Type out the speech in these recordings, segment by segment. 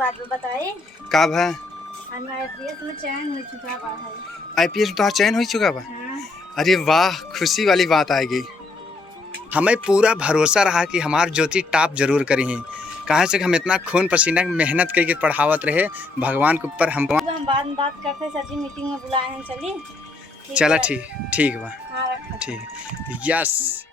बात बताए का भा आईपीएस में चयन हो चुका बा है। आईपीएस में तुम्हारा चयन हो चुका बा। हाँ। अरे वाह, खुशी वाली बात आएगी। हमें पूरा भरोसा रहा कि हमार ज्योति टॉप जरूर करी ही। कहाँ से हम इतना खून पसीना मेहनत करके पढ़ावत रहे, भगवान के ऊपर हम बात करते सचिन मीटिंग में बुलाए हैं। चलिए चला ठीक ठीक बा। हाँ ठीक यस।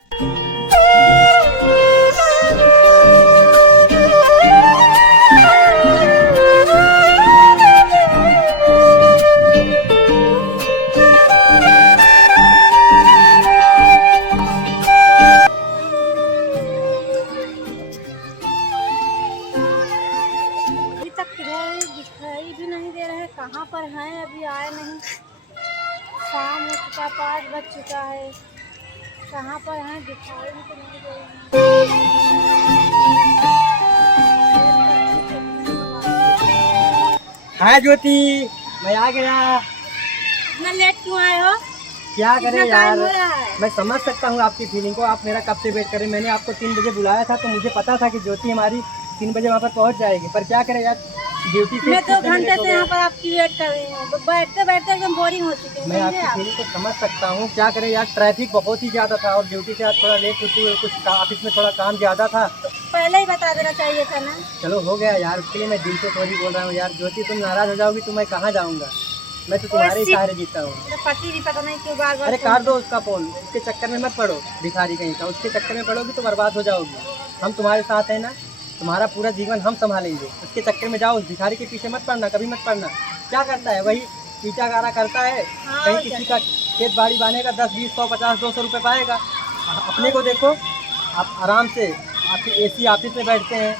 दिखाई भी नहीं दे रहे, कहाँ पर हैं? अभी आए नहीं। शाम हो चुका, 5 बज चुका है। कहाँ पर हैं? दिखाई भी तो नहीं दे रहे। हाय ज्योति, मैं आ गया। इतना लेट क्यों आए हो? क्या करें यार, है? मैं समझ सकता हूँ आपकी फीलिंग को। आप मेरा कब से वेट करें। मैंने आपको 3 बजे बुलाया था, तो मुझे पता था कि ज्योति हमारी 3 बजे वहाँ पर पहुँच जाएगी। पर क्या करें यार, ड्यूटी से मैं 2 घंटे से यहाँ पर आपकी वेट कर रही हूँ। तो बैठते बैठते एकदम बोरिंग हो चुके हैं। मैं आपकी फीलिंग को समझ सकता हूँ। क्या करें यार, ट्रैफिक बहुत ही ज़्यादा था और ड्यूटी से आज थोड़ा लेट छुट्टी हुई। कुछ ऑफिस में थोड़ा काम ज़्यादा था। तो पहले ही बता देना चाहिए था ना। चलो हो गया यार, उसके लिए मैं दिल से सॉरी बोल रहा हूँ यार। ज्योति तुम नाराज़ हो जाओगी तो मैं कहाँ जाऊँगा? मैं तो तुम्हारे ही सहारे जीता हूँ। पति भी पता नहीं क्यों बार बार। अरे काट दो उसका फोन, उसके चक्कर में मत पड़ो। भिखारी कहीं का, उसके चक्कर में पड़ोगी तो बर्बाद हो जाओगी। हम तुम्हारे साथ हैं ना, तुम्हारा पूरा जीवन हम संभालेंगे। उसके चक्कर में जाओ, भिखारी के पीछे मत पड़ना, कभी मत पड़ना। क्या करता है वही, ईटा गारा करता है। हाँ, कहीं किसी का खेत बाड़ी बांधेगा, 10, 20, 100, 50, 200 रुपये पाएगा। अपने को देखो, आप आराम से आपकी एसी ऑफिस में बैठते हैं,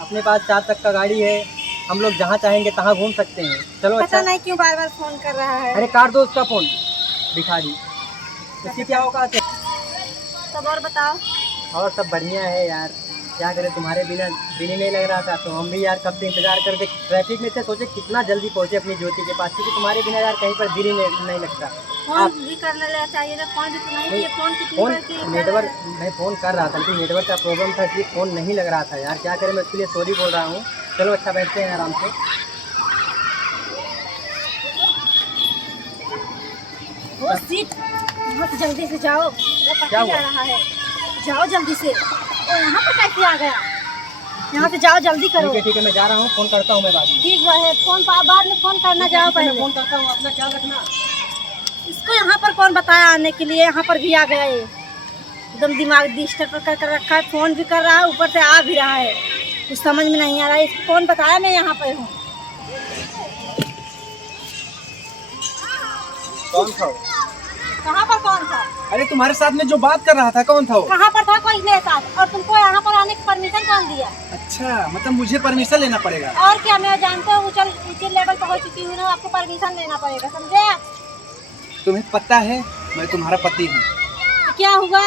अपने पास 4 चक्का गाड़ी है। हम लोग जहाँ चाहेंगे तहाँ घूम सकते हैं। चलो पता अच्छा नहीं क्यों बार बार फोन कर रहा है। अरे काट दो उसका फोन, भिखारी। इसकी क्या औकात है? तब और बताओ। और सब बढ़िया है यार। क्या करें, तुम्हारे बिना दिन ही नहीं लग रहा था, तो हम भी यार कब से इंतजार कर दे। ट्रैफिक में थे, सोचे कितना जल्दी पहुंचे अपनी ज्योति के पास, क्योंकि तुम्हारे बिना यार कहीं पर दिल ही नहीं लगता। फोन भी करने ले चाहिए था, फोन भी तो नहीं किए। फोन कितनी बार किए? नेटवर्क, मैं फ़ोन कर रहा था लेकिन नेटवर्क का प्रॉब्लम था, इसलिए फ़ोन नहीं लग रहा था यार। क्या करें, मैं उसके लिए सॉरी बोल रहा हूँ। चलो अच्छा, बैठते हैं आराम से। वो सीट बहुत जल्दी से जाओ। क्या हुआ? जा रहा है, जाओ जल्दी से। तो यहाँ पर कैसे आ गया? यहाँ से जाओ, जल्दी करो। ठीक है, मैं जा रहा हूँ। फ़ोन करता हूँ मैं बाद में। ठीक है, फोन बाद में फोन करना। जाओ पहले। फ़ोन करता हूँ, अपना ख्याल रखना। इसको यहाँ पर कौन बताया आने के लिए? यहाँ पर भी आ गया ये, एकदम दिमाग डिस्टर्ब कर रखा है। फोन भी कर रहा है, ऊपर से आ भी रहा है। कुछ समझ में नहीं आ रहा है। इसको कौन बताया मैं यहाँ पर हूँ? कौन था? कहाँ पर कौन था? अरे तुम्हारे साथ में जो बात कर रहा था कौन था वो? कहाँ पर था कोई मेरे साथ? और तुमको यहाँ पर आने की परमिशन कौन दिया? अच्छा, मतलब मुझे परमिशन लेना पड़ेगा। और क्या, मैं जानते हो ऊंचे लेवल पर हो चुकी हूँ ना, आपको परमिशन लेना पड़ेगा, समझे? तुम्हें पता है मैं तुम्हारा पति हूँ, तो क्या हुआ?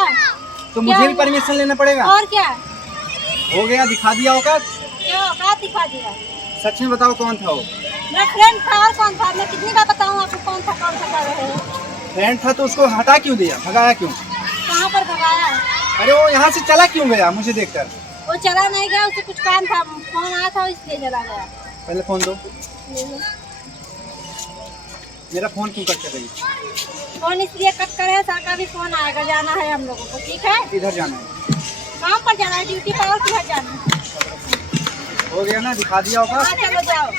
तो मुझे भी परमिशन लेना पड़ेगा। और क्या हो गया, दिखा दिया औकात। क्या औकात दिखा दिया? सच में बताओ कौन था वो? मेरा फ्रेंड था। और कौन था? मैं कितनी बार बताऊँ आपको कौन था कर रहे हो? फ्रेंड था तो उसको हटा क्यों दिया, भगाया क्यों? कहाँ पर भगाया? अरे वो यहाँ से चला क्यों गया मुझे देखकर? वो चला नहीं गया, उसे कुछ काम था, फोन आया था इसलिए चला गया। पहले फोन दो। मेरा फोन क्यों कट कर रही? फोन इसलिए कट करे, सर का भी फोन आएगा, जाना है हम लोगों को। ठीक है, इधर जाना है, काम पर जाना है, ड्यूटी पर। और किधर जाना है? हो गया ना, दिखा दिया होगा। हाँ, चलो जाओ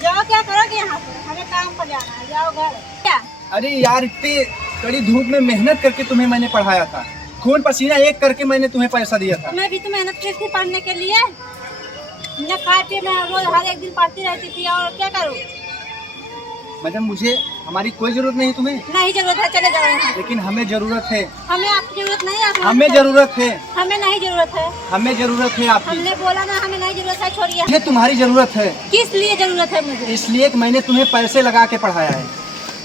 जाओ। क्या करोगे यहाँ पर? हमें काम पर जाना है, जाओ घर। क्या? अरे यार, इतनी कड़ी धूप में मेहनत करके तुम्हें मैंने पढ़ाया था, खून पसीना एक करके मैंने तुम्हें पैसा दिया था। मैं भी तो मेहनत की थी पढ़ने के लिए। मैं खाते मैं रोज हर एक दिन पढ़ती रहती थी, और क्या करूँ? मतलब मुझे, हमारी कोई जरूरत नहीं तुम्हें? नहीं जरूरत है, चले जाओ यहाँ। लेकिन हमें जरूरत है। हमें आपकी जरूरत नहीं है। हमें जरूरत है। हमें नहीं जरूरत है। हमें जरूरत है आपकी। हमने बोला ना, हमें नहीं जरूरत है, छोड़िए। मुझे तुम्हारी जरूरत है। किस लिए जरूरत है मुझे? इसलिए कि मैंने तुम्हें पैसे लगा के पढ़ाया है।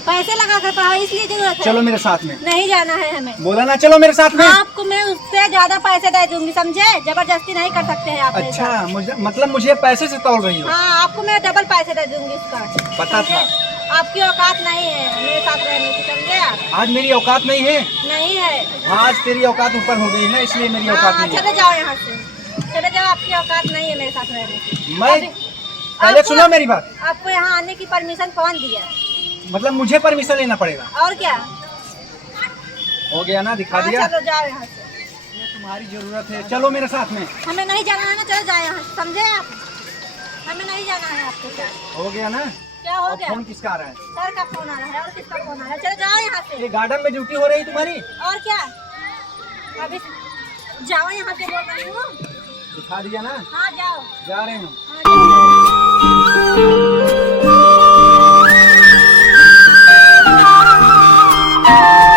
पैसे लगा कर पढ़ाओ, इसलिए जरूरत है। चलो मेरे साथ में। नहीं जाना है हमें। बोला ना, चलो मेरे साथ में। आपको मैं उससे ज्यादा पैसे दे दूंगी, समझे? जबरदस्ती नहीं कर सकते हैं आप। अच्छा, मतलब मुझे पैसे से तौल रही हो? हाँ, आपको मैं डबल पैसे दे दूंगी उसका। पता था। आपकी औकात नहीं है मेरे साथ रहने की, समझे आप? आज मेरी औकात नहीं है। नहीं है। आज तेरी औकात ऊपर हो गई है ना, इसलिए मेरी औकात हाँ, नहीं है। चले जाओ यहाँ से। चले जाओ, आपकी औकात नहीं है मेरे साथ रहने की। मैं अभी- पहले आपको- सुनो मेरी बात, आपको यहाँ आने की परमिशन कौन दिया? मतलब मुझे परमिशन लेना पड़ेगा। और क्या? हो गया ना, दिखा हाँ, दिया। चलो जाओ यहाँ से। तुम्हारी जरूरत है, चलो मेरे साथ में। हमें नहीं जाना है ना, चलो जाए यहाँ से, समझे आप? हमें नहीं जाना है आपके साथ। हो गया ना। क्या हो और गया? फोन किसका आ रहा है? सर का फोन आ रहा है और किसका फोन आ रहा है? चलो जाओ यहाँ से। ये गार्डन में ड्यूटी हो रही तुम्हारी? और क्या? अभी जाओ यहाँ से, बोल रही हूँ। दिखा दिया ना, हाँ जाओ। जा रहे हैं हम। हाँ, जाओ।